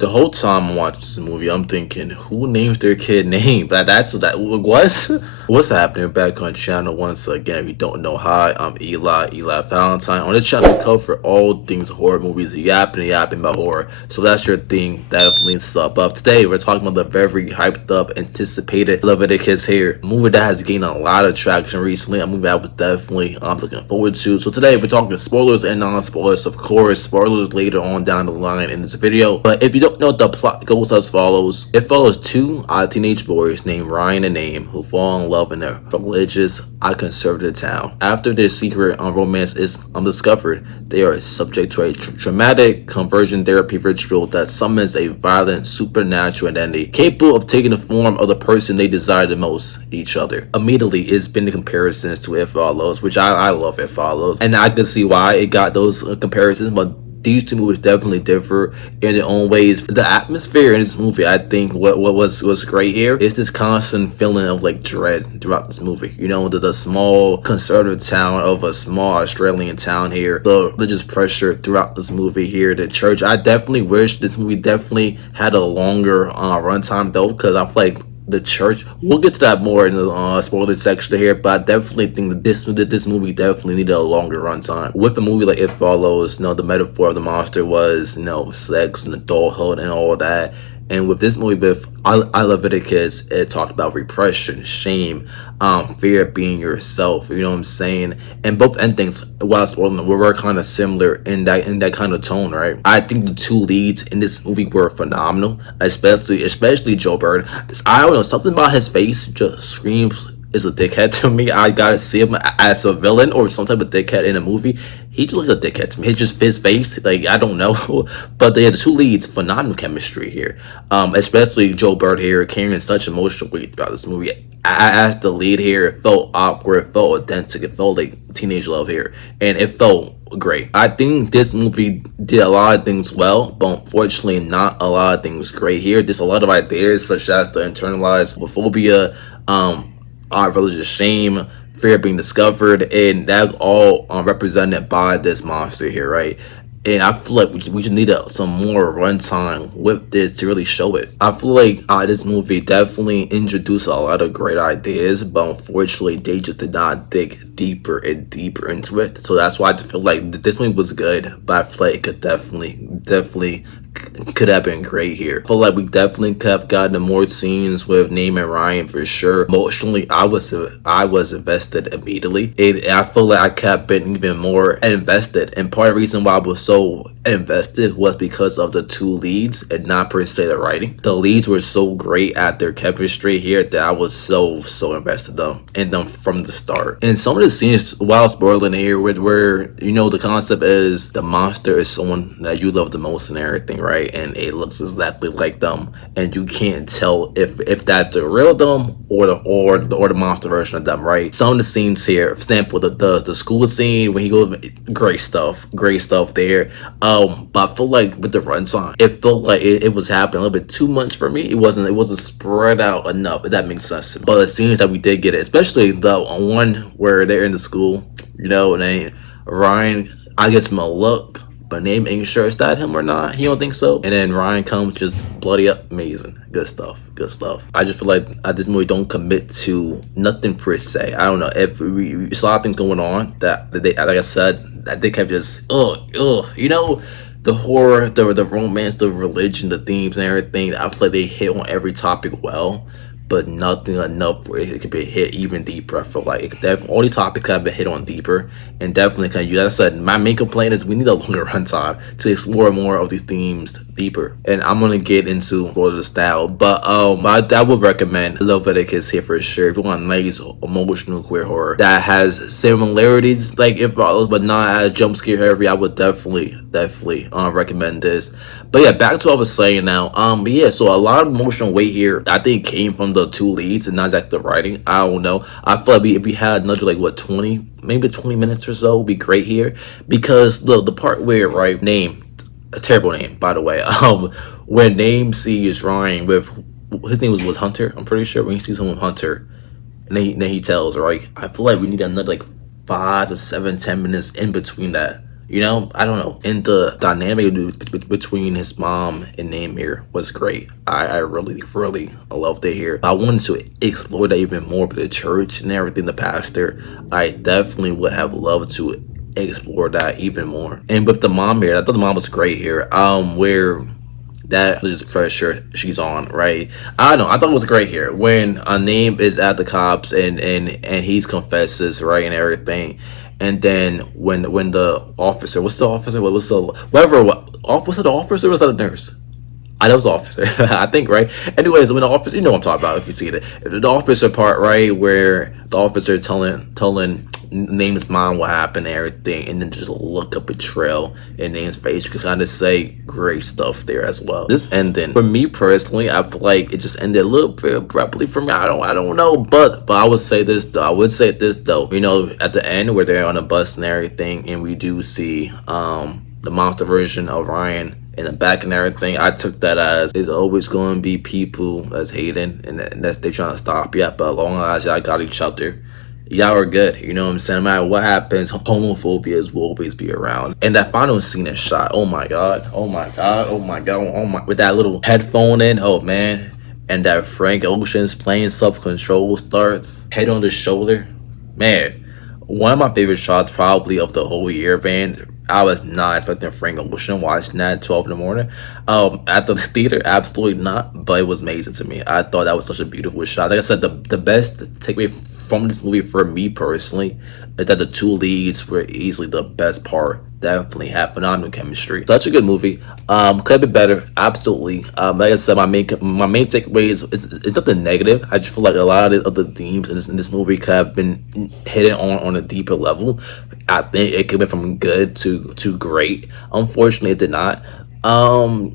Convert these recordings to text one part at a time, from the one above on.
The whole time I'm watching this movie, I'm thinking, who names their kid name? That's what? What's happening back on channel once again? If you don't know, hi, I'm Eli Valentine. On this channel, we cover all things horror movies, yapping about horror. So that's your thing, definitely sub up. Today, we're talking about the very hyped up, anticipated Leviticus here. A movie that has gained a lot of traction recently. A movie I was definitely looking forward to. So today, we're talking spoilers and non-spoilers, of course. Spoilers later on down the line in this video. But if you don't know, the plot goes as follows. It follows two teenage boys named Ryan and Name who fall in love in a religious, conservative town. After their secret romance is discovered, they are subject to a traumatic conversion therapy ritual that summons a violent supernatural entity capable of taking the form of the person they desire the most, each other. Immediately, it's been the comparisons to It Follows, which I love It Follows, and I can see why it got those comparisons, but these two movies definitely differ in their own ways. The atmosphere in this movie, I think, what was great here is this constant feeling of like dread throughout this movie. You know, the small conservative town of a small Australian town here, the religious pressure throughout this movie here, the church. I definitely wish this movie definitely had a longer runtime though, because I feel like the church. We'll get to that more in the spoiler section here, but I definitely think that this movie definitely needed a longer runtime. With a movie like It Follows, the metaphor of the monster was, sex and adulthood and all that. And with this movie, with I Leviticus, it talked about repression, shame, fear of being yourself. You know what I'm saying? And both endings, while spoiling, were kind of similar in that kind of tone, right? I think the two leads in this movie were phenomenal, especially Joe Bird. I don't know, something about his face just screams is a dickhead to me. I gotta see him as a villain or some type of dickhead in a movie. He just looks like a dickhead to me. It's just his face, like I don't know. But they had the two leads, phenomenal chemistry here. Especially Joe Bird here carrying such emotional weight throughout this movie. As the lead here, it felt awkward, it felt authentic, it felt like teenage love here, and it felt great. I think this movie did a lot of things well, but unfortunately not a lot of things great here. There's a lot of ideas such as the internalized homophobia, our religious shame, fear of being discovered, and that's all represented by this monster here, right? And I feel like we just need some more runtime with this to really show it. I feel like this movie definitely introduced a lot of great ideas, but unfortunately they just did not dig deeper and deeper into it. So that's why I just feel like this movie was good, but I feel like it could definitely could have been great here. I feel like we definitely could have gotten more scenes with Name and Ryan for sure. Emotionally, I was invested immediately. I feel like I could have been even more invested. And part of the reason why I was so invested was because of the two leads and not per se the writing. The leads were so great at their chemistry here that I was so invested in them from the start. And some of the scenes, while spoiling here, where the concept is the monster is someone that you love the most and everything, right? And it looks exactly like them, and you can't tell if that's the real them or the monster version of them, right? Some of the scenes here, for example, the school scene when he goes, great stuff there. But I feel like with the runtime, it felt like it was happening a little bit too much for me. It wasn't spread out enough, if that makes sense. But the scenes that we did get, especially the one where they're in the school, and then Ryan, I guess, him a look, but Name ain't sure is that him or not. He don't think so. And then Ryan comes just bloody up, amazing, good stuff. I just feel like this movie don't commit to nothing per se. I don't know if it's a lot of things going on that they, like I said, that they kept just the horror, the romance, the religion, the themes and everything. I feel like they hit on every topic well, but nothing enough where it could be hit even deeper. I feel like it could all these topics have been hit on deeper, and definitely kind of, as I said, my main complaint is we need a longer runtime to explore more of these themes deeper. And I'm gonna get into more of the style, but I would recommend Leviticus here for sure if you want a nice emotional queer horror that has similarities like It Follows, but not as jump scare heavy. I would definitely recommend this. But yeah, back to what I was saying now. But yeah, so a lot of emotional weight here I think came from the two leads and not exactly the writing. I don't know. I feel like if we had another like what 20 minutes or so would be great here, because the part where, right, Name, a terrible name by the way, when Name sees Ryan with, his name was Hunter, I'm pretty sure, when he sees him with Hunter, and then he tells, right, I feel like we need another like 5 to 7, 10 minutes in between that. You know, I don't know. And the dynamic between his mom and Namir was great. I really, really loved it here. I wanted to explore that even more, but the church and everything, the pastor, I definitely would have loved to explore that even more. And with the mom here, I thought the mom was great here. Where that is pressure she's on, right? I don't know. I thought it was great here when a name is at the cops and he's confesses, right, and everything. And then when the officer, what's the officer? What was the whatever? Was it the officer? Or was that a nurse? I know it's the officer, I think, right? Anyways, when the officer, you know what I'm talking about if you see it. The officer part, right, where the officer telling Name's mom what happened and everything, and then just look up a trail in Name's face. You can kind of say great stuff there as well. This ending, for me personally, I feel like it just ended a little bit abruptly for me. I don't know, but I would say this though. I would say this though. You know, at the end where they're on a bus and everything, and we do see the monster version of Ryan in the back and everything. I took that as there's always going to be people that's hating and that's they trying to stop you. But as long as y'all got each other, y'all are good. You know what I'm saying? No matter what happens, homophobia will always be around. And that final scene is shot. Oh my god. Oh my god. Oh my god. Oh my. With that little headphone in. Oh man. And that Frank Ocean's playing self control starts. Head on the shoulder. Man, one of my favorite shots probably of the whole year, man. I was not expecting Frank Ocean watching that at 12 in the morning. At the theater, absolutely not, but it was amazing to me. I thought that was such a beautiful shot. Like I said, the best takeaway from this movie for me personally is that the two leads were easily the best part. Definitely had phenomenal chemistry. Such a good movie. Could be better, absolutely. Like I said, my main takeaway is nothing negative. I just feel like a lot of the themes in this movie could have been hidden on a deeper level. I think it could be from good to great. Unfortunately, it did not. And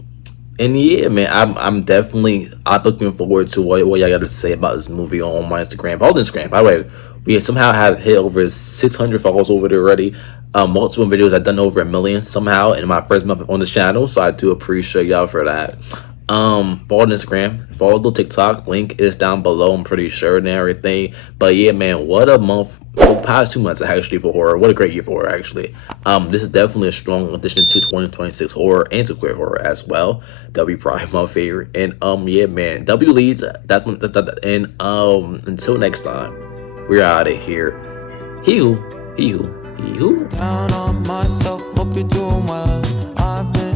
yeah, man, I'm looking forward to what y'all got to say about this movie on my Instagram. Follow the Instagram. By the way, we somehow have hit over 600 followers over there already. Multiple videos I've done over 1 million somehow in my first month on the channel, so I do appreciate y'all for that. Follow the Instagram, follow the TikTok, link is down below, I'm pretty sure, and everything. But yeah, man, what a month, well, past 2 months actually for horror. What a great year for horror, actually. This is definitely a strong addition to 2026 horror and to queer horror as well. That'll be probably my favorite. And yeah, man, W leads and until next time, we're out of here. He who. Down on myself, hope you're doing well. I've been